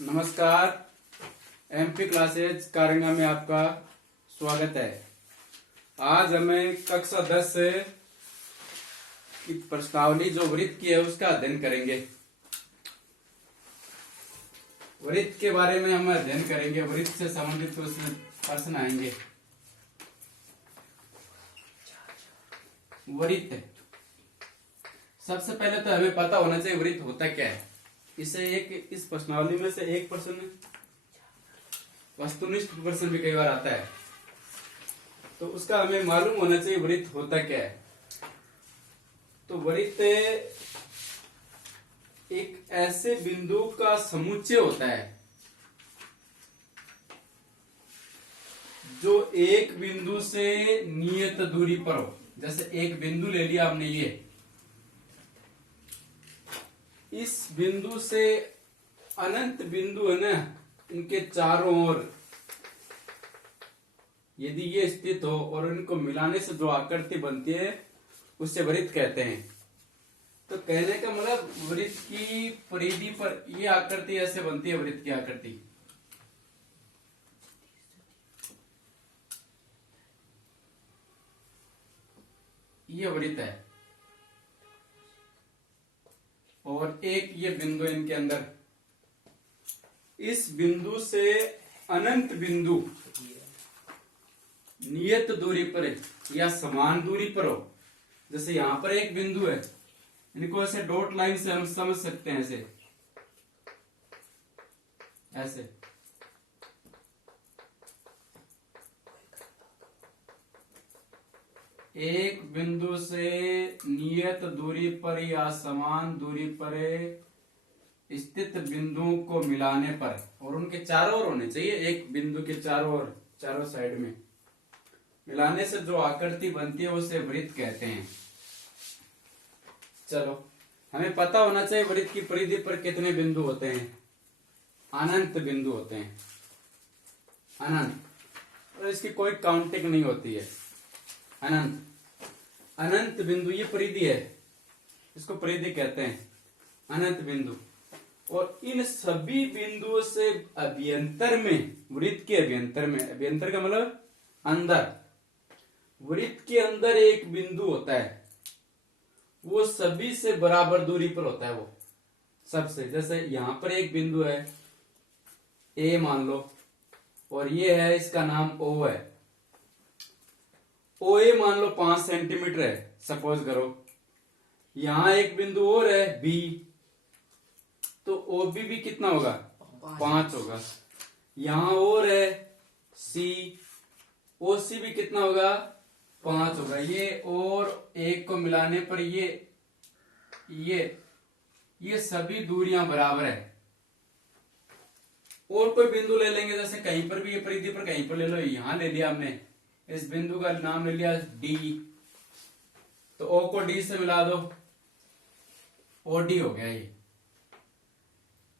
नमस्कार। MP classes Karanga में आपका स्वागत है। आज हमें कक्षा 10 से की प्रश्नावली जो वृत्त की है उसका अध्ययन करेंगे। वृत्त के बारे में हम अध्ययन करेंगे। वृत्त से संबंधित उसमें प्रश्न आएंगे। वृत्त सबसे पहले तो हमें पता होना चाहिए वृत्त होता क्या है। इस प्रश्नावली में से एक प्रश्न वस्तुनिष्ठ प्रश्न भी कई बार आता है, तो उसका हमें मालूम होना चाहिए वृत्त होता क्या है। तो वृत्त एक ऐसे बिंदु का समुच्चय होता है जो एक बिंदु से नियत दूरी पर हो। जैसे एक बिंदु ले लिया आपने, ये इस बिंदु से अनंत बिंदु है ना, इनके चारों ओर यदि ये स्थित हो और इनको मिलाने से जो आकृति बनती है उससे वृत्त कहते हैं। तो कहने का मतलब वृत्त की परिधि पर ये आकृति ऐसे बनती है। वृत्त की आकृति ये वृत्त है और एक ये बिंदु इनके अंदर, इस बिंदु से अनंत बिंदु नियत दूरी पर या समान दूरी पर हो। जैसे यहां पर एक बिंदु है, इनको ऐसे डॉट लाइन से हम समझ सकते हैं। ऐसे एक बिंदु से नियत दूरी पर या समान दूरी पर स्थित बिंदुओं को मिलाने पर, और उनके चारों ओर होने चाहिए, एक बिंदु के चारों ओर, चारों साइड में मिलाने से जो आकृति बनती है उसे वृत्त कहते हैं। चलो, हमें पता होना चाहिए वृत्त की परिधि पर कितने बिंदु होते हैं। अनंत बिंदु होते हैं, अनंत, और इसकी कोई काउंटिंग नहीं होती है। अनंत अनंत बिंदु ये परिधि है, इसको परिधि कहते हैं, अनंत बिंदु। और इन सभी बिंदुओं से अभ्यंतर में, वृत्त के अभ्यंतर में, अभ्यंतर का मतलब अंदर, वृत्त के अंदर एक बिंदु होता है, वो सभी से बराबर दूरी पर होता है। वो सबसे, जैसे यहां पर एक बिंदु है ए मान लो, और ये है, इसका नाम ओ है। ओ ए मान लो 5 सेंटीमीटर है, सपोज करो। यहां एक बिंदु और है बी, तो ओ बी भी कितना होगा, 5 होगा। यहां और है सी, ओ सी भी कितना होगा, 5 होगा। ये और एक को मिलाने पर ये सभी दूरियां बराबर है। और कोई बिंदु ले लेंगे, जैसे कहीं पर भी, ये परिधि पर कहीं पर ले लो, यहां ले लिया हमने, इस बिंदु का नाम ले लिया डी, तो ओ को डी से मिला दो, ओ डी हो गया ये।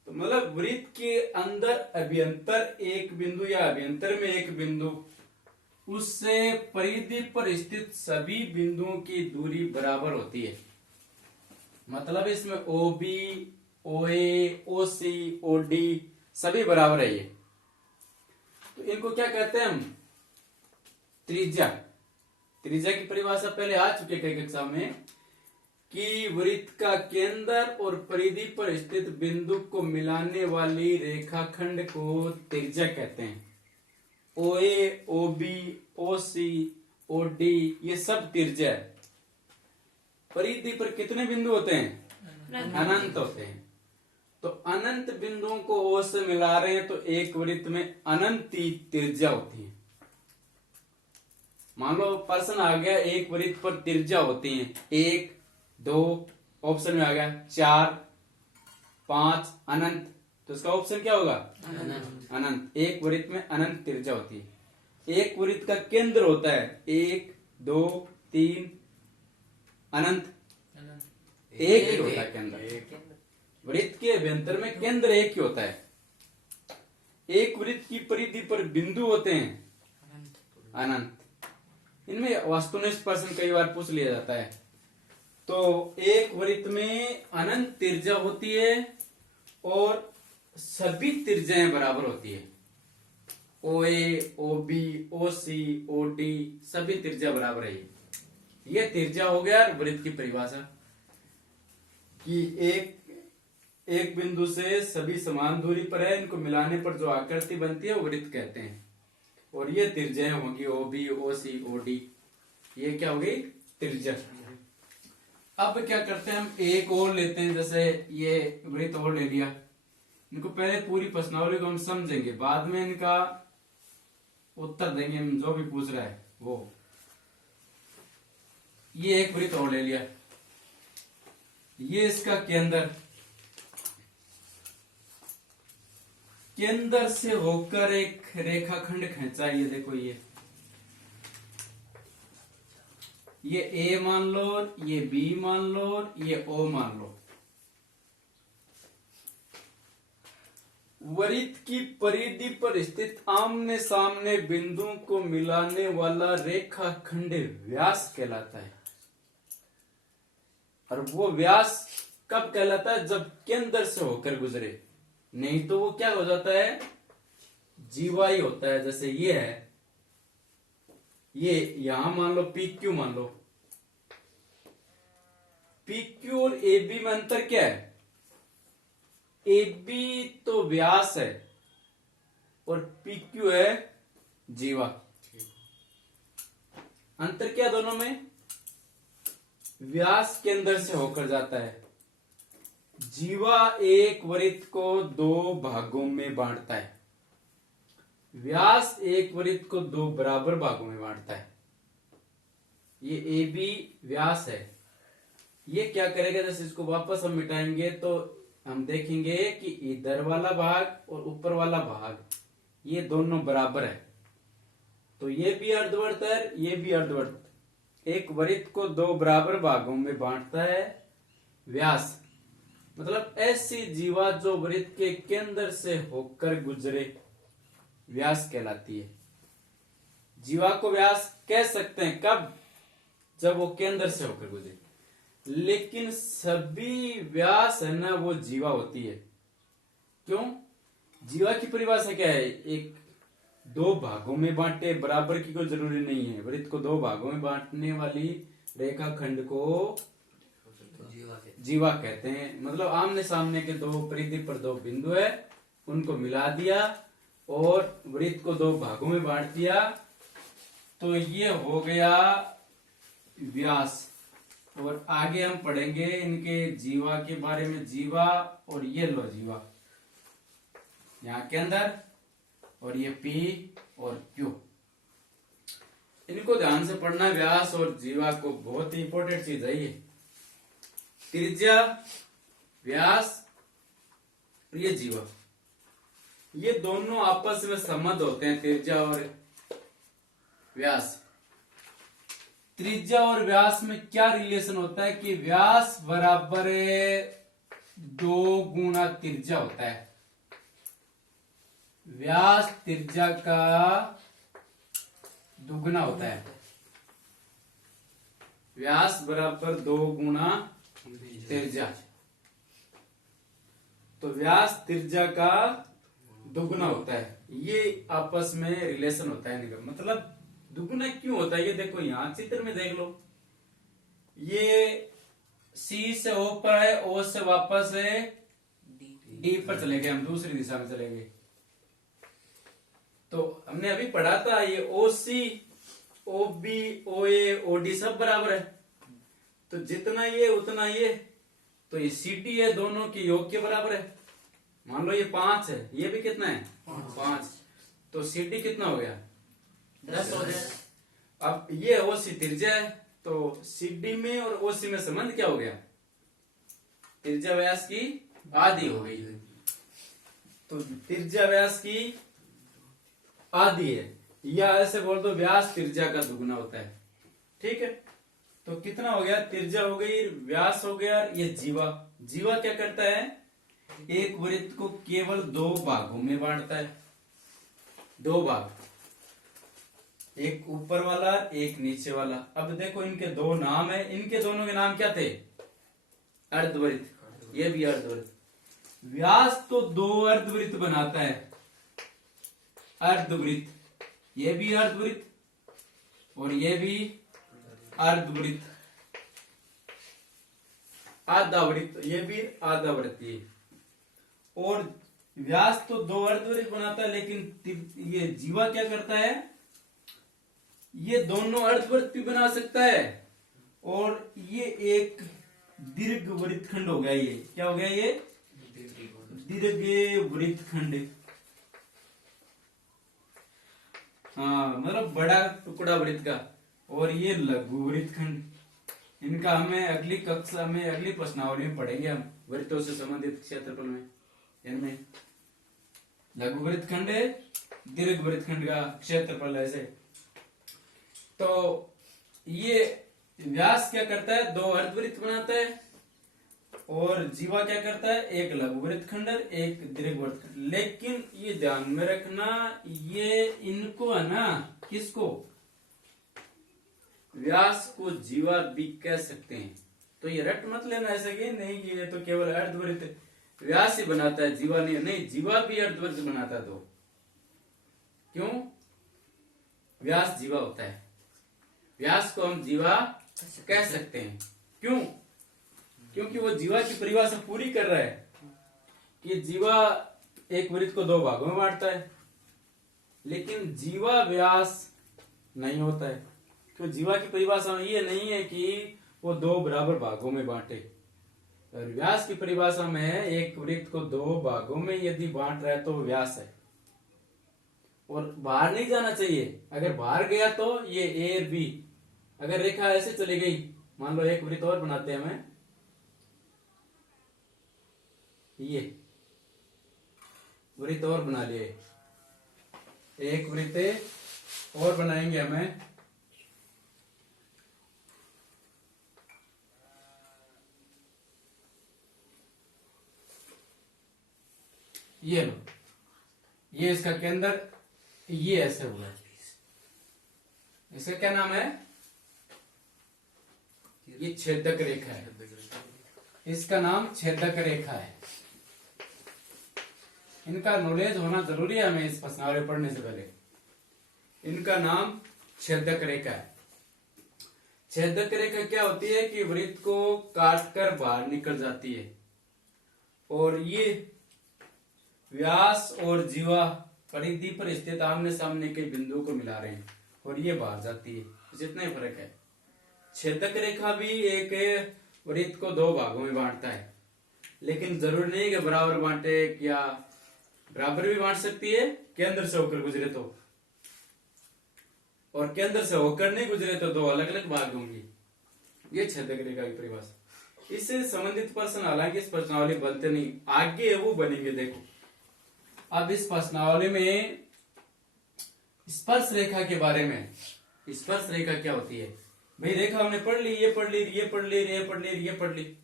तो मतलब वृत्त के अंदर अभ्यंतर एक बिंदु या अभ्यंतर में एक बिंदु, उससे परिधि पर स्थित सभी बिंदुओं की दूरी बराबर होती है। मतलब इसमें ओ बी, ओ ए, ओ सी, ओ डी सभी बराबर है ये। तो इनको क्या कहते हैं हम, त्रिज्या। त्रिज्या की परिभाषा पहले आ चुके कई कक्षा में, कि वृत्त का केंद्र और परिधि पर स्थित बिंदु को मिलाने वाली रेखाखंड को त्रिज्या कहते हैं। ओ ए, ओ बी, ओ सी, ओ डी ये सब त्रिज्या है। परिधि पर कितने बिंदु होते हैं, अनंत होते हैं। तो अनंत बिंदुओं को ओ से मिला रहे हैं, तो एक वृत्त में अनंत त्रिज्या होती है। मान लो प्रश्न आ गया, एक वृत्त पर त्रिज्या होती है 1, 2, ऑप्शन में आ गया 4, 5 अनंत, तो इसका ऑप्शन क्या होगा, अनंत। एक वृत्त में अनंत त्रिज्या होती है। एक वृत्त का केंद्र होता है 1, 2, 3 अनंत, एक ही होता है केंद्र। वृत्त के अभ्यंतर में केंद्र एक ही होता है। एक वृत्त की परिधि पर बिंदु होते हैं अनंत। इनमें वस्तुनिष्ठ प्रश्न कई बार पूछ लिया जाता है। तो एक वृत्त में अनंत त्रिज्या होती है और सभी त्रिज्याएं बराबर होती है। ओ ए, ओ बी, ओ सी, ओ डी, सभी त्रिज्या बराबर है। ये त्रिज्या हो गया वृत्त की परिभाषा कि एक बिंदु से सभी समान दूरी पर है, इनको मिलाने पर जो आकृति बनती है वो वृत्त कहते हैं। और ये त्रिज्याएं होंगी ओ बी, ओ सी, ओ डी, ये क्या हो गई त्रिज्या। अब क्या करते हैं हम एक और लेते हैं, जैसे ये वृत्त और ले लिया। इनको पहले पूरी प्रश्नावली को हम समझेंगे, बाद में इनका उत्तर देंगे हम जो भी पूछ रहा है वो। ये एक वृत्त और ले लिया, ये इसका केंद्र से होकर एक रेखाखंड खींचा। ये देखो ये ए मान लो, ये बी मान लो, ये ओ मान लो। वृत्त की परिधि पर स्थित आमने सामने बिंदुओं को मिलाने वाला रेखाखंड व्यास कहलाता है। और वो व्यास कब कहलाता है? जब केंद्र से होकर गुजरे, नहीं तो वो क्या हो जाता है, जीवाई होता है। जैसे ये है, ये यहां मान लो पी क्यू मान लो, पी क्यू और ए बी में अंतर क्या है? ए बी तो व्यास है और पी क्यू है जीवा। अंतर क्या दोनों में? व्यास केंद्र से होकर जाता है। जीवा एक वृत्त को दो भागों में बांटता है, व्यास एक वृत्त को दो बराबर भागों में बांटता है। ये ए बी व्यास है, ये क्या करेगा, जैसे इसको वापस हम मिटाएंगे तो हम देखेंगे कि इधर वाला भाग और ऊपर वाला भाग ये दोनों बराबर है। तो ये भी अर्धवृत्त है, ये भी अर्धवृत्त। एक वृत्त को दो बराबर भागों में बांटता है व्यास। मतलब ऐसी जीवा जो वृत्त के केंद्र से होकर गुजरे व्यास कहलाती है। जीवा को व्यास कह सकते हैं कब? जब वो केंद्र से होकर गुजरे। लेकिन सभी व्यास है ना वो जीवा होती है। क्यों? जीवा की परिभाषा क्या है? एक दो भागों में बांटे, बराबर की कोई जरूरी नहीं है। वृत्त को दो भागों में बांटने वाली रेखाखंड को जीवा कहते हैं। मतलब आमने सामने के दो परिधि पर दो बिंदु है, उनको मिला दिया और वृत्त को दो भागों में बांट दिया, तो ये हो गया व्यास। और आगे हम पढ़ेंगे इनके जीवा के बारे में। जीवा और ये लो जीवा यहां के अंदर, और ये पी और क्यू, इनको ध्यान से पढ़ना। व्यास और जीवा को बहुत ही इंपॉर्टेंट चीज है ये। त्रिज्या, व्यास और ये जीवा, ये दोनों आपस में संबंध होते हैं, त्रिज्या और व्यास। त्रिज्या और व्यास में क्या रिलेशन होता है कि व्यास बराबर 2 गुना त्रिज्या होता है। व्यास त्रिज्या का दुगना होता है। व्यास बराबर 2 गुना त्रिज्या, तो व्यास त्रिज्या का दुगना होता है। ये आपस में रिलेशन होता है इनका। मतलब दुगना क्यों होता है? ये देखो यहां चित्र में देख लो, ये सी से ओ पर है, ओ से वापस है डी पर चले गए, हम दूसरी दिशा में चलेंगे। तो हमने अभी पढ़ा था ये ओ सी, ओ बी, ओ ए, ओ डी सब बराबर है। तो जितना ये उतना ये, तो ये सी डी है, दोनों के योग के बराबर है। मान लो ये 5 है, ये भी कितना है 5, तो सी डी कितना हो गया 10 हो गया। अब ये ओ सी त्रिज्या है, तो सी डी में और ओ सी में संबंध क्या हो गया? त्रिज्या व्यास की आधी हो गई। तो त्रिज्या व्यास की आधी है, या ऐसे बोल दो व्यास त्रिज्या का दुगना होता है। ठीक है, तो कितना हो गया? त्रिज्या हो गई, व्यास हो गया, ये जीवा। जीवा क्या करता है? एक वृत्त को केवल 2 भागों में बांटता है। 2 भाग, एक ऊपर वाला, एक नीचे वाला। अब देखो इनके 2 नाम है, इनके दोनों के नाम क्या थे? अर्धवृत्त, ये भी अर्धवृत्त। व्यास तो दो अर्धवृत्त बनाता है, अर्धवृत्त, ये भी अर्धवृत्त और ये भी अर्धवृत्त, आधा वृत्त, ये भी आधा वृत्त। ये और व्यास तो दो अर्धवृत्त बनाता है, लेकिन ये जीवा क्या करता है, ये दोनों अर्धवृत्त भी बना सकता है और ये एक दीर्घ वृत्तखंड हो गया। ये क्या हो गया, ये दीर्घ वृत्तखंड। हाँ, मतलब बड़ा टुकड़ा वृत्त का। और ये लघु वृत्तखंड, इनका हमें अगली कक्षा में, अगली प्रश्नावली में पढ़ेंगे हम, वृत्तों से संबंधित क्षेत्रफल में। इनमें लघु वृत्तखंड है, दीर्घ वृत्तखंड का क्षेत्रफल ऐसे। तो ये व्यास क्या करता है, दो अर्धवृत्त बनाता है और जीवा क्या करता है, एक लघु वृत्तखंड, एक दीर्घ वृत्तखंड। लेकिन ये ध्यान में रखना, ये इनको है ना, किसको, व्यास को जीवा भी कह सकते हैं। तो ये रट मत लेना ऐसा कि नहीं ये तो केवल अर्धवृत्त व्यास ही बनाता है, जीवा नहीं, जीवा भी अर्धवृत्त बनाता है। तो क्यों, व्यास जीवा होता है, व्यास को हम जीवा कह सकते हैं। क्यों, क्योंकि वो जीवा की परिभाषा पूरी कर रहा है कि जीवा एक वृत्त को दो भागों में बांटता है, लेकिन जीवा व्यास नहीं होता है। तो जीवा की परिभाषा में ये नहीं है कि वो दो बराबर भागों में बांटे। और व्यास की परिभाषा में है एक वृत्त को दो भागों में यदि बांट रहा है तो व्यास है, और बाहर नहीं जाना चाहिए। अगर बाहर गया तो ये ए और बी, अगर रेखा ऐसे चली गई, मान लो एक वृत्त और बनाते हैं हमें, ये वृत्त और बना लिए, एक वृत्त और बनाएंगे हमें, ये लो, ये इसका केंद्र, ये ऐसे हुआ है, इसका क्या नाम है, ये छेदक रेखा है, इसका नाम छेदक रेखा है। इनका नॉलेज होना जरूरी है हमें इस प्रश्नावली पढ़ने से पहले। इनका नाम छेदक रेखा है। छेदक रेखा क्या होती है कि वृत्त को काटकर बाहर निकल जाती है, और ये व्यास और जीवा परिधि पर स्थित आमने सामने के बिंदुओं को मिला रहे हैं, और ये बाहर जाती है, जितना ही फर्क है। छेदक रेखा भी एक वृत्त को दो भागों में बांटता है, लेकिन जरूरी नहीं कि बराबर बांटे, या बराबर भी बांट सकती है केंद्र से होकर गुजरे तो, और केंद्र से होकर नहीं गुजरे तो दो अलग अलग भाग होंगे। ये छेदक रेखा की परिभाषा। इससे संबंधित प्रश्न हालांकि इस प्रश्नावली बनते नहीं, आगे वो बनेंगे। देखो अब इस प्रश्नावली में स्पर्श रेखा के बारे में, स्पर्श रेखा क्या होती है भाई, रेखा हमने पढ़ ली, ये पढ़ ली, ये पढ़ ली, ये पढ़ ली, ये पढ़ ली,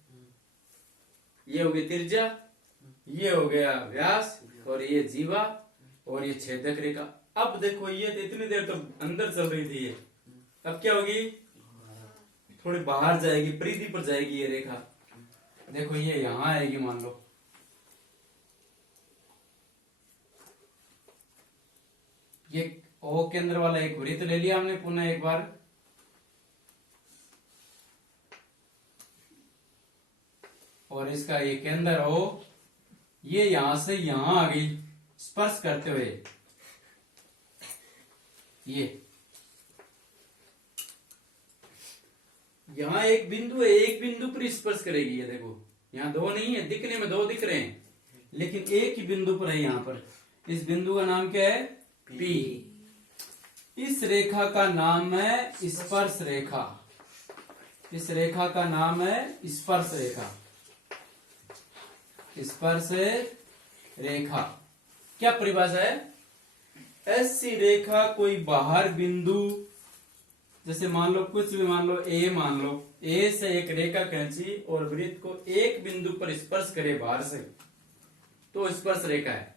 ये हो गई त्रिज्या, ये हो गया व्यास, और ये जीवा, और ये छेदक रेखा। अब देखो ये तो इतनी देर तो अंदर चल रही थी, ये अब क्या होगी, थोड़ी बाहर जाएगी, परिधि पर जाएगी ये रेखा। देखो ये यहां आएगी, मान लो ये ओ केंद्र वाला एक वृत्त ले लिया हमने पुनः एक बार, और इसका ये केंद्र ओ, ये यहां से यहां आ गई स्पर्श करते हुए, ये यहां एक बिंदु है, एक बिंदु पर स्पर्श करेगी। ये देखो यहां दो नहीं है, दिखने में दो दिख रहे हैं, लेकिन एक ही बिंदु पर है यहां पर। इस बिंदु का नाम क्या है, पी। इस रेखा का नाम है स्पर्श रेखा, इस रेखा का नाम है स्पर्श रेखा, स्पर्श रेखा। क्या परिभाषा है, ऐसी रेखा कोई बाहर बिंदु, जैसे मान लो कुछ भी, मान लो ए, मान लो ए से एक रेखा खींची और वृत्त को एक बिंदु पर स्पर्श करे बाहर से, तो स्पर्श रेखा है।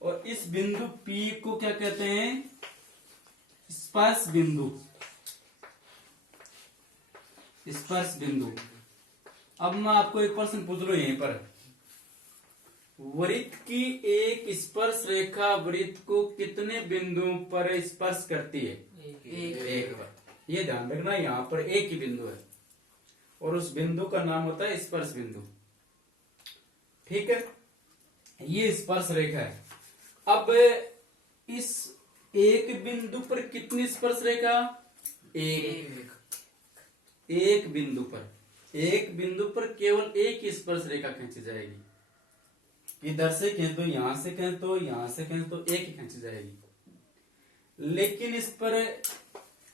और इस बिंदु P को क्या कहते हैं, स्पर्श बिंदु, स्पर्श बिंदु। अब मैं आपको एक प्रश्न पूछ लूं यहीं पर, वृत्त की एक स्पर्श रेखा वृत्त को कितने बिंदुओं पर स्पर्श करती है? एक पर। ये ध्यान रखना, यहाँ पर एक ही बिंदु है और उस बिंदु का नाम होता है स्पर्श बिंदु। ठीक है, ये स्पर्श रेखा है। अब इस एक बिंदु पर कितनी स्पर्श रेखा? एक बिंदु पर केवल एक ही स्पर्श रेखा खींची जाएगी। इधर से खींच दो, यहां से खींच दो, यहां से खींच दो, एक ही खींची जाएगी। लेकिन इस पर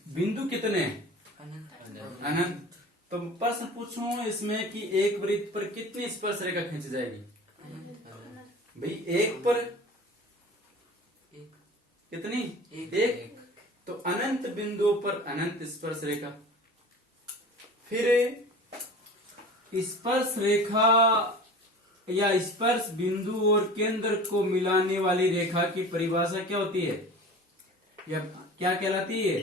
बिंदु कितने हैं? अनंत। तो प्रश्न पूछूं इसमें कि एक वृत्त पर कितनी स्पर्श रेखा खींची जाएगी? भाई एक पर कितनी? एक। तो अनंत बिंदुओं पर अनंत स्पर्श रेखा। फिर स्पर्श रेखा या स्पर्श बिंदु और केंद्र को मिलाने वाली रेखा की परिभाषा क्या होती है या क्या कहलाती है?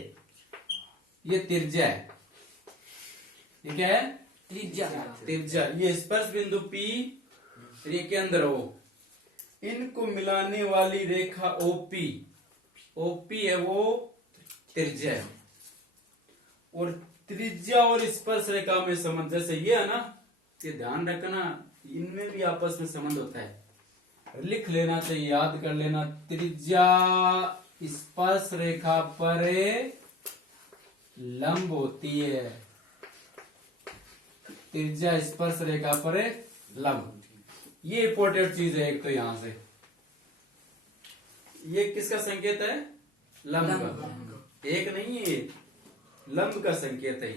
ये त्रिज्या है। ये क्या है? त्रिज्या। ये स्पर्श बिंदु P, ये केंद्र O, इनको मिलाने वाली रेखा OP है, वो त्रिज्या है। और त्रिज्या और स्पर्श रेखा में संबंध जैसे ये है ना, ये ध्यान रखना, इनमें भी आपस में संबंध होता है। लिख लेना चाहिए, याद कर लेना। त्रिज्या स्पर्श रेखा पर लंब होती है। त्रिज्या स्पर्श रेखा पर लंब, ये इंपॉर्टेंट चीज है। एक तो यहां से ये किसका संकेत है? लंब का। एक नहीं है, लंब का संकेत है।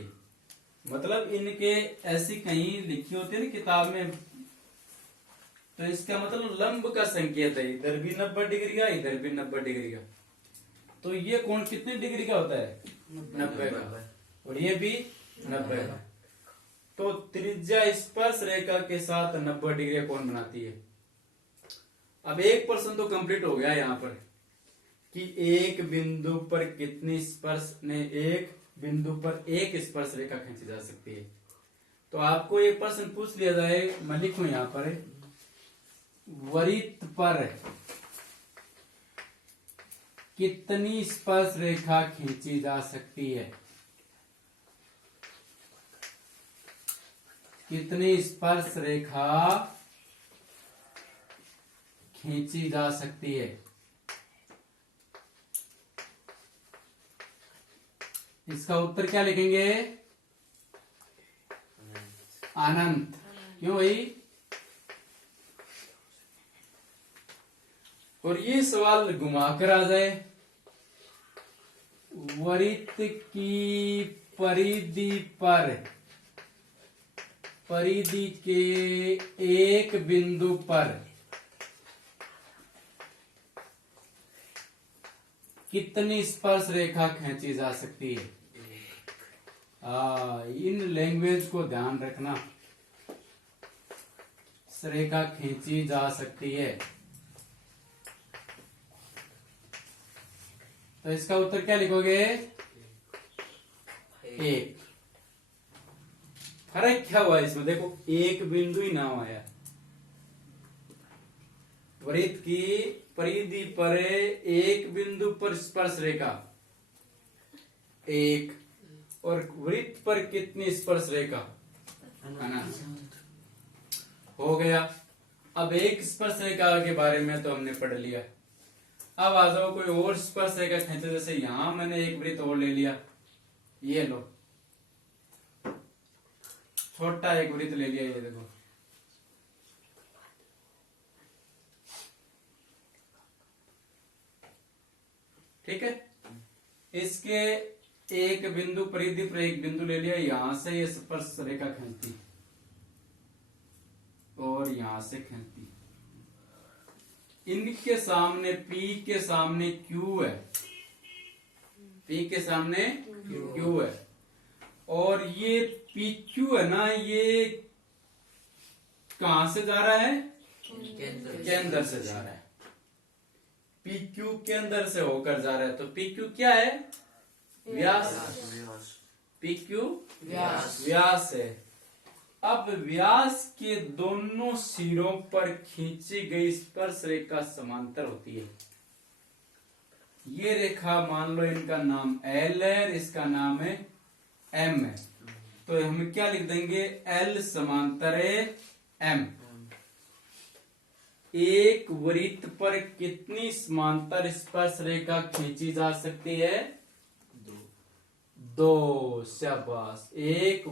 मतलब इनके ऐसी कहीं लिखी होती है ना किताब में, तो इसका मतलब लंब का संकेत है। इधर भी 90 डिग्री का, इधर भी 90 डिग्री का। तो ये कोण कितने डिग्री का होता है? 90 का। और ये भी 90 का। तो त्रिज्या स्पर्श रेखा के साथ 90 डिग्री का कोण बनाती है। अब एक प्रश्न तो कंप्लीट हो गया यहाँ पर कि एक बिंदु पर कितनी स्पर्श ने एक बिंदु पर एक स्पर्श रेखा खींची जा सकती है। तो आपको एक प्रश्न पूछ लिया जाए, मैं लिखूं यहाँ पर, वृत्त पर कितनी स्पर्श रेखा खींची जा सकती है? कितनी स्पर्श रेखा खींची जा सकती है? इसका उत्तर क्या लिखेंगे? अनंत। क्यों भाई? और ये सवाल घुमाकर आ जाए, वृत्त की परिधि के एक बिंदु पर कितनी स्पर्श रेखा खींची जा सकती है? इन लैंग्वेज को ध्यान रखना। रेखा खींची जा सकती है। तो इसका उत्तर क्या लिखोगे? एक। फर्क क्या हुआ इसमें? देखो, एक बिंदु ही नाम आया। वृत्त की परिधि पर एक बिंदु पर स्पर्श रेखा एक, और वृत्त पर कितनी स्पर्श रेखा? अनंत। हो गया। अब एक स्पर्श रेखा के बारे में तो हमने पढ़ लिया। अब आ जाओ कोई और स्पर्श रेखा खींचे। जैसे यहां मैंने एक वृत्त और ले लिया, ये लो, छोटा एक वृत्त ले लिया, ये देखो। ठीक है, इसके एक बिंदु परिधि पर एक बिंदु ले लिया, यहां से ये स्पर्श रेखा खींचती और यहां से खींचती। इनके सामने P के सामने Q है, P के सामने Q है, और ये PQ है ना, ये कहां से जा रहा है? केंद्र से जा रहा है। PQ केंद्र से होकर जा रहा है। तो PQ क्या है? व्यास। PQ व्यास है। अब व्यास के दोनों सिरों पर खींची गई स्पर्श रेखा समांतर होती है। ये रेखा मान लो इनका नाम L है, इसका नाम है M है, तो हम क्या लिख देंगे, L समांतर है M। एक वृत्त पर कितनी समांतर स्पर्श रेखा खींची जा सकती है? दो। शाबाश। एक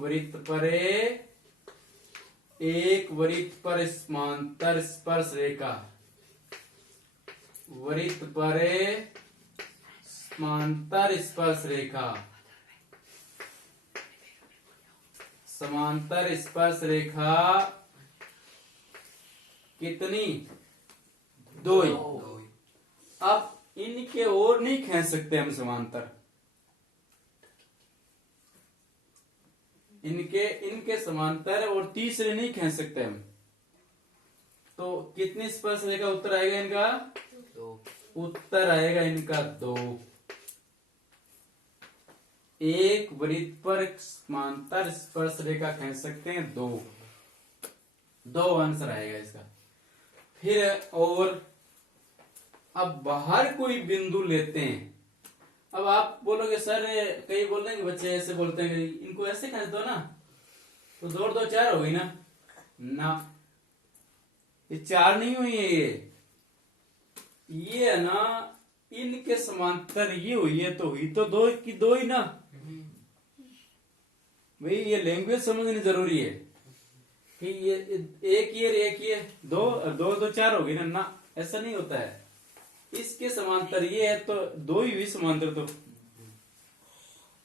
वृत्त पर समांतर स्पर्श रेखा, वृत्त पर समांतर स्पर्श रेखा, समांतर स्पर्श रेखा कितनी? दो ही। अब इनके और नहीं खींच सकते हम समांतर, इनके समांतर और तीसरे नहीं खींच सकते हम। तो कितनी स्पर्श रेखा उत्तर आएगा इनका? दो। उत्तर आएगा इनका दो। एक वृत्त पर समांतर स्पर्श रेखा खींच सकते हैं दो, दो आंसर आएगा इसका। फिर और अब बाहर कोई बिंदु लेते हैं। अब आप बोलोगे सर, कई बोल रहे हैं बच्चे ऐसे बोलते हैं इनको ऐसे खींच दो ना, तो दो दो चार हो गई ना। ना, ये चार नहीं हुई है, ये है ना, इनके समांतर ये हुई है, तो हुई तो दो की दो ही ना भाई। ये लैंग्वेज समझनी जरूरी है कि ये एक ये दो दो दो चार हो गई ना, ऐसा नहीं होता है। इसके समांतर ये है तो दो ही हुई समांतर, तो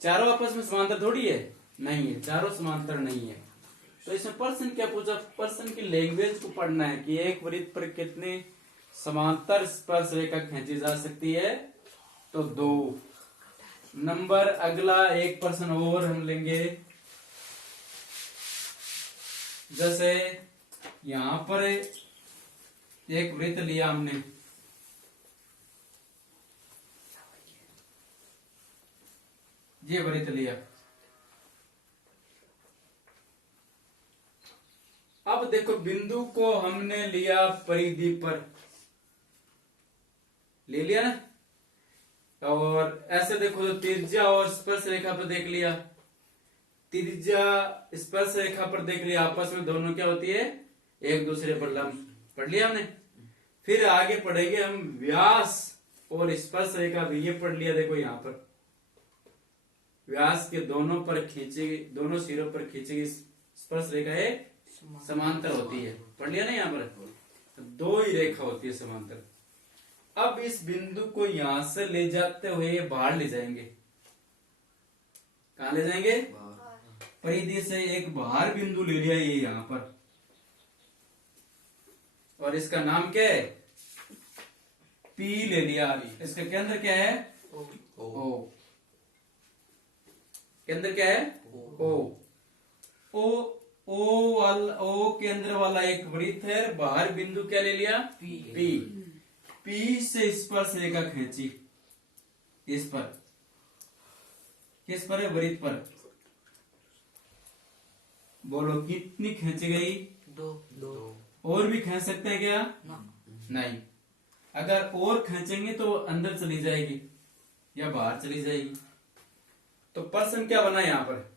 चारों आपस में समांतर थोड़ी है, नहीं है, चारों समांतर नहीं है। तो इसमें पर्सन क्या पूछा, पर्सन की लैंग्वेज को पढ़ना है कि एक वृत्त पर कितने समांतर स्पर्श रेखा खींची जा सकती है, तो दो। नंबर अगला एक पर्सन और हम लेंगे। जैसे यहां पर एक वृत्त लिया हमने, ये वृत्त लिया। अब देखो बिंदु को हमने लिया परिधि पर, ले लिया ना, और ऐसे देखो तो त्रिज्या और स्पर्श रेखा पर देख लिया, त्रिज्या स्पर्श रेखा पर देख लिया, आपस में दोनों क्या होती है, एक दूसरे पर लंब, पढ़ लिया हमने। फिर आगे पढ़ेंगे हम व्यास और स्पर्श रेखा भी, ये पढ़ लिया। देखो यहां पर व्यास के दोनों पर खींची, दोनों सिरों पर खींची गई स्पर्श रेखा है समांतर होती है, पढ़ लिया ना। यहाँ पर दो ही रेखा होती है समांतर। अब इस बिंदु को यहां से ले जाते हुए बाहर ले जाएंगे। कहा ले जाएंगे? परिधि से एक बाहर बिंदु ले लिया ये यहां पर, और इसका नाम क्या है, P ले लिया। इसका केंद्र क्या है, O। केंद्र क्या है, O केंद्र वाला एक वृत्त है, बाहर बिंदु क्या ले लिया, P से स्पर्श रेखा खींची, इस पर, किस पर है, वृत्त पर। बोलो कितनी खींची गई, दो। और भी खींच सकते हैं क्या, नहीं। अगर और खींचेंगे तो अंदर चली जाएगी या बाहर चली जाएगी। तो प्रश्न क्या बना यहां पर,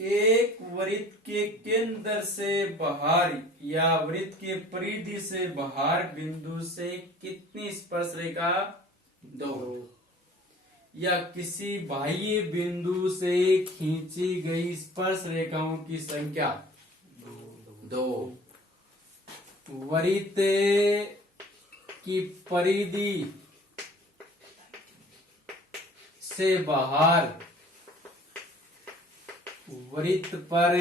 एक वृत्त के केंद्र से बाहर या वृत्त के परिधि से बाहर बिंदु से कितनी स्पर्श रेखा, दो। या किसी बाह्य बिंदु से खींची गई स्पर्श रेखाओं की संख्या, दो। वृत्त की परिधि से बाहर वृत्त पर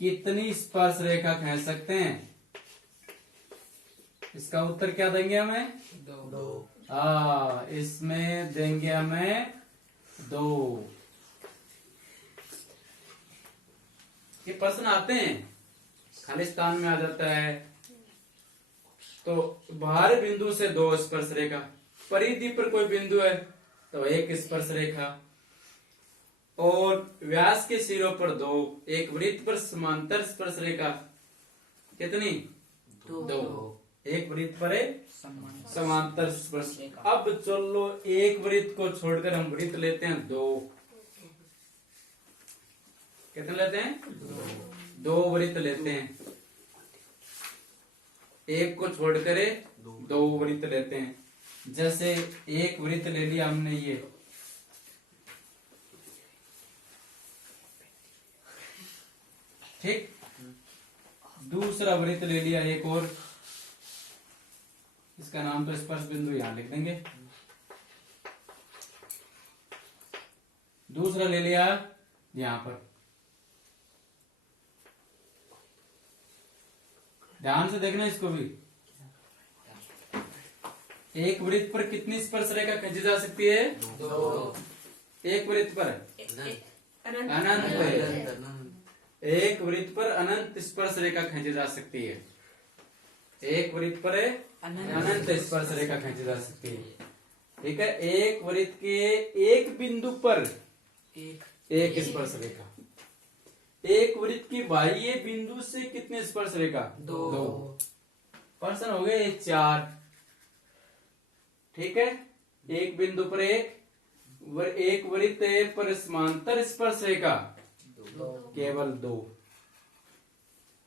कितनी स्पर्श रेखा खींच सकते हैं, इसका उत्तर क्या देंगे हमें, दो। इसमें देंगे हमें दो। ये प्रश्न आते हैं, खालिस्तान में आ जाता है। तो बाहर बिंदु से दो स्पर्श रेखा, परिधि पर कोई बिंदु है तो एक स्पर्श रेखा, और व्यास के सिरों पर 2, एक वृत्त पर समांतर स्पर्श रेखा कितनी? 2, एक वृत्त पर एक समांतर स्पर्श। अब चलो एक वृत्त को छोड़कर हम वृत्त लेते हैं 2, कितने लेते हैं? 2 वृत्त लेते हैं, एक को छोड़कर 2 वृत्त लेते हैं। जैसे एक वृत्त ले लिया हमने ये, ठीक, दूसरा वृत्त ले लिया एक और, इसका नाम तो स्पर्श बिंदु यहां लिख देंगे। दूसरा ले लिया यहां पर, ध्यान से देखना इसको भी। एक वृत्त पर कितनी स्पर्श रेखा खींची जा सकती है? 2। एक वृत्त पर अनंत, एक वृत्त पर अनंत स्पर्श रेखा खींची जा सकती है। एक वृत्त पर अनंत स्पर्श रेखा खींची जा सकती है, ठीक है। एक वृत्त के एक बिंदु पर एक स्पर्श रेखा, एक वृत्त की बाह्य बिंदु से कितने स्पर्श रेखा? 2 पर्सन हो गए 4, ठीक है। एक बिंदु पर एक वृत्त पर समांतर स्पर्श रेखा केवल 2,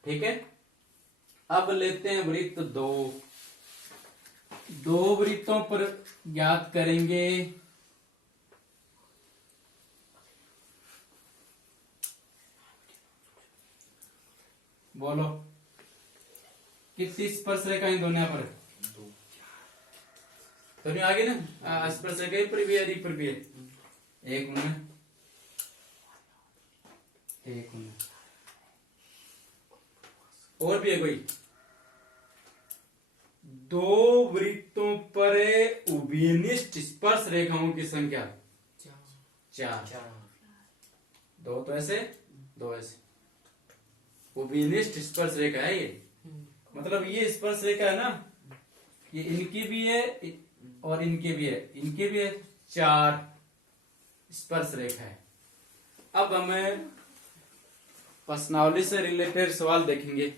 ठीक है। अब लेते हैं वृत्त 2 वृत्तों पर ज्ञात करेंगे बोलो कितनी स्पर्श रेखाएं दोनों पर? 2 दोनों आगे ना, स्पर्श रेखा पर भी है, पर भी है, एक उनमें, एक उनमें, और भी है कोई? 2 वृत्तों पर उभयनिष्ठ स्पर्श रेखाओं की संख्या 4। 2 तो ऐसे, 2 ऐसे, उभयनिष्ठ स्पर्श रेखा है ये। मतलब ये स्पर्श रेखा है ना, ये इनकी भी है और इनके भी है, इनके भी है, 4 स्पर्श रेखा है। अब हमें प्रश्नावली से रिलेटेड सवाल देखेंगे।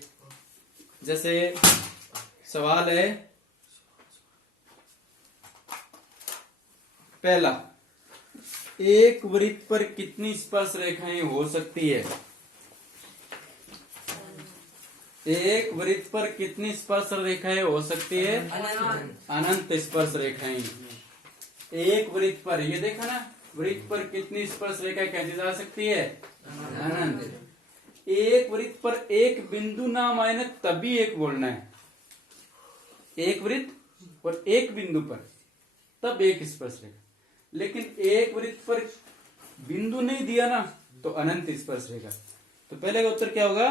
जैसे सवाल है पहला, एक वृत्त पर कितनी स्पर्श रेखाएं हो सकती है? एक वृत्त पर कितनी स्पर्श रेखाएं हो सकती है? अनंत स्पर्श रेखाएं। एक वृत्त पर, ये देखा ना, वृत्त पर कितनी स्पर्श रेखा खींची जा सकती है? अनंत। एक वृत्त पर एक बिंदु नाम आए ना, तभी एक बोलना है। एक वृत्त और एक बिंदु पर तब एक स्पर्श रेखा, लेकिन एक वृत्त पर बिंदु नहीं दिया ना तो अनंत स्पर्श रेखा। तो पहले का उत्तर क्या होगा?